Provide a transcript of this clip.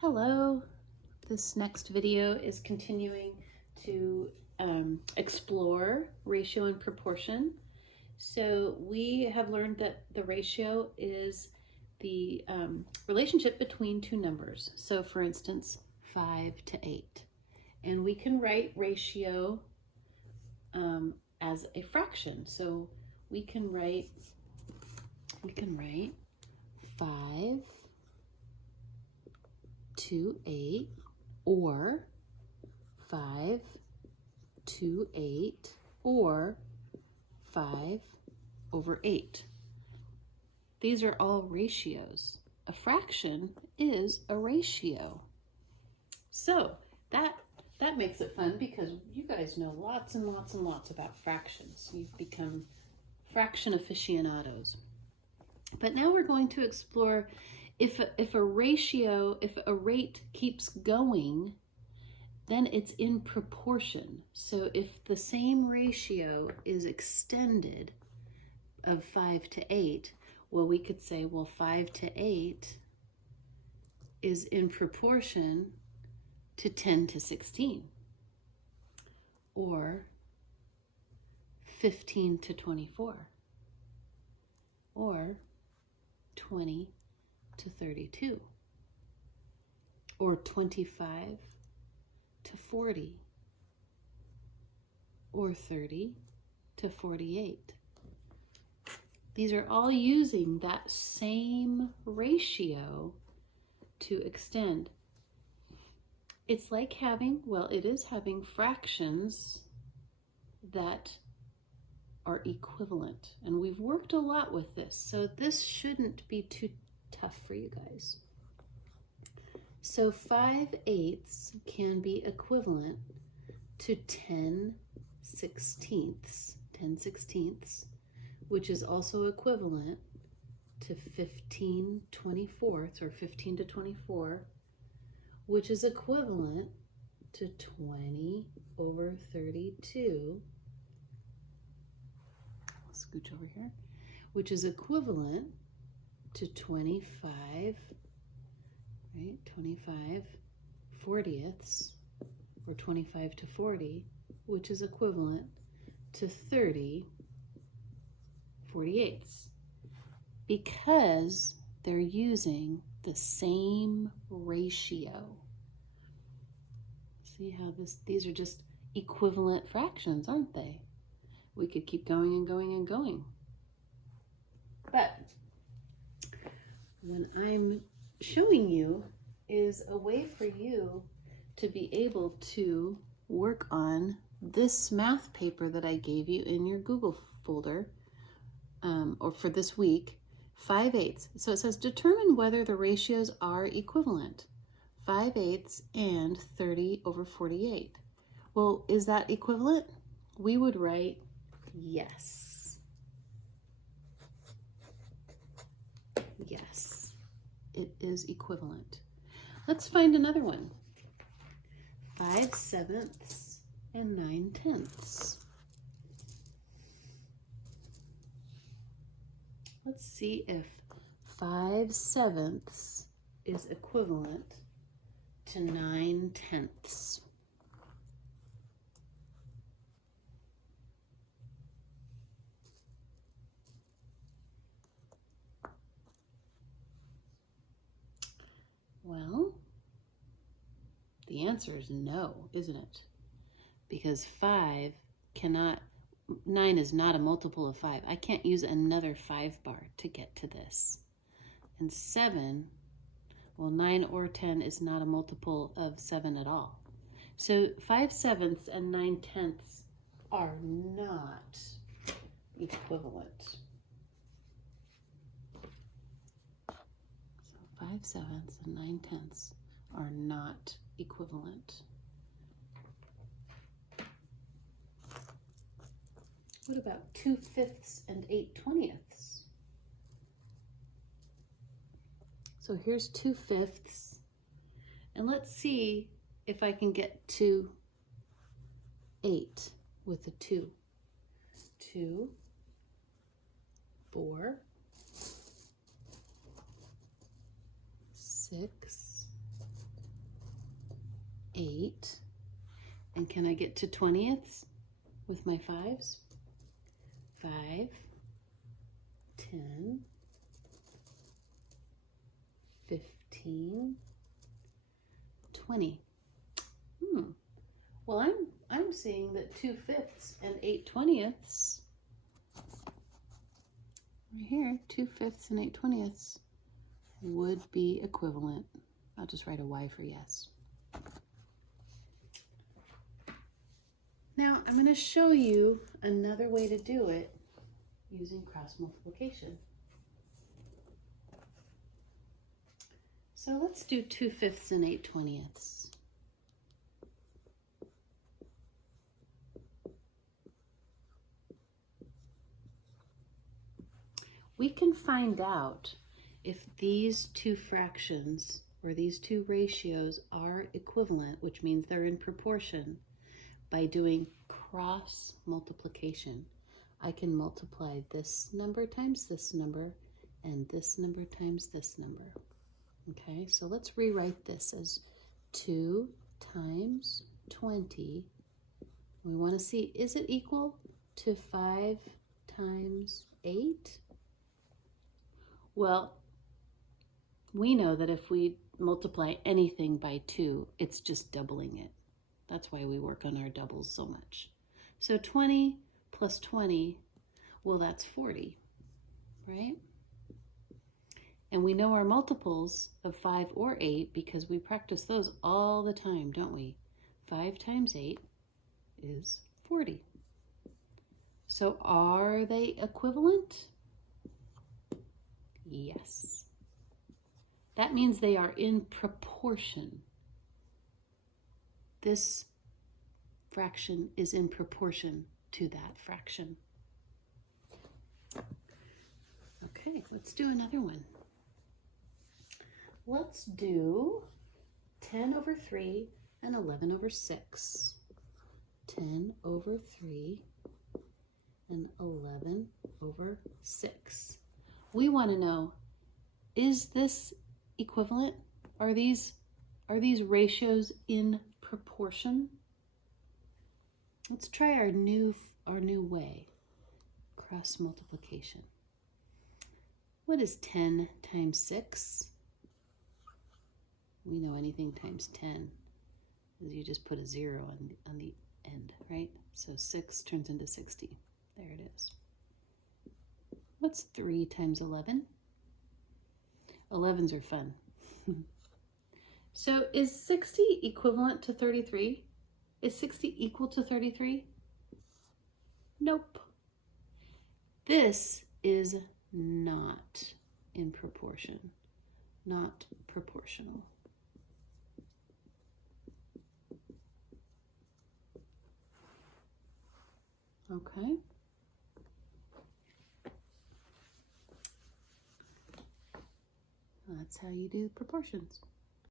Hello, this next video is continuing to explore ratio and proportion. So we have learned that the ratio is the relationship between two numbers. So for instance, 5 to 8. And we can write ratio as a fraction. So we can write 5 to 8, or 5 to 8, or 5 over 8. These are all ratios. A fraction is a ratio. So that makes it fun because you guys know lots and lots and lots about fractions. You've become fraction aficionados. But now we're going to explore if a rate keeps going, then it's in proportion. So if the same ratio is extended of 5 to 8, well, we could say, well, 5 to 8 is in proportion to 10 to 16, or 15 to 24, or 20 to 32, or 25 to 40, or 30 to 48. These are all using that same ratio to extend. It's like having, well, it is having fractions that are equivalent. And we've worked a lot with this, so this shouldn't be too tough for you guys. So 5/8 can be equivalent to 10/16, which is also equivalent to 15/24, or 15 to 24, which is equivalent to 20 over 32. I'll scooch over here, which is equivalent to 25, right? 25 40ths, or 25 to 40, which is equivalent to 30 48ths, because they're using the same ratio. See how these are just equivalent fractions, aren't they? We could keep going and going and going. But what I'm showing you is a way for you to be able to work on this math paper that I gave you in your Google folder, or for this week, 5/8. So it says determine whether the ratios are equivalent, 5/8 and 30 over 48. Well, is that equivalent? We would write yes. Yes, it is equivalent. Let's find another one. 5/7 and 9/10. Let's see if 5/7 is equivalent to 9/10. Well, the answer is no, isn't it? Because 9 is not a multiple of 5. I can't use another 5 bar to get to this. And 7, well, 9 or 10 is not a multiple of 7 at all. So 5/7 and 9/10 are not equivalent. So 5/7 and 9/10 are not equivalent. What about 2/5 and 8/20? So here's 2/5, and let's see if I can get to 8 with a 2. 2, 4, 6, 8. And can I get to 20ths with my 5s? 5, 10, 15, 20. Well, I'm seeing that 2/5 and 8/20 right here, 2/5 and 8/20 would be equivalent. I'll just write a Y for yes. Now I'm going to show you another way to do it using cross multiplication. So let's do 2/5 and 8/20. We can find out if these two fractions or these two ratios are equivalent, which means they're in proportion, by doing cross multiplication. I can multiply this number times this number and this number times this number. Okay, so let's rewrite this as 2 times 20. We want to see, is it equal to 5 times 8? Well, we know that if we multiply anything by 2, it's just doubling it. That's why we work on our doubles so much. So 20 plus 20, well, that's 40, right? And we know our multiples of 5 or 8 because we practice those all the time, don't we? 5 times 8 is 40. So are they equivalent? Yes. That means they are in proportion. This fraction is in proportion to that fraction. Okay, let's do another one. Let's do 10 over 3 and 11 over 6. 10 over 3 and 11 over 6. We want to know, is this equivalent? Are these ratios in proportion? Let's try our new way, cross multiplication. What is 10 times 6? We know anything times 10 is you just put a 0 on the end, right? So 6 turns into 60. There it is. What's 3 times 11? 11s are fun. So is 60 equivalent to 33? Is 60 equal to 33? Nope. This is not in proportion, not proportional. Okay. That's how you do proportions.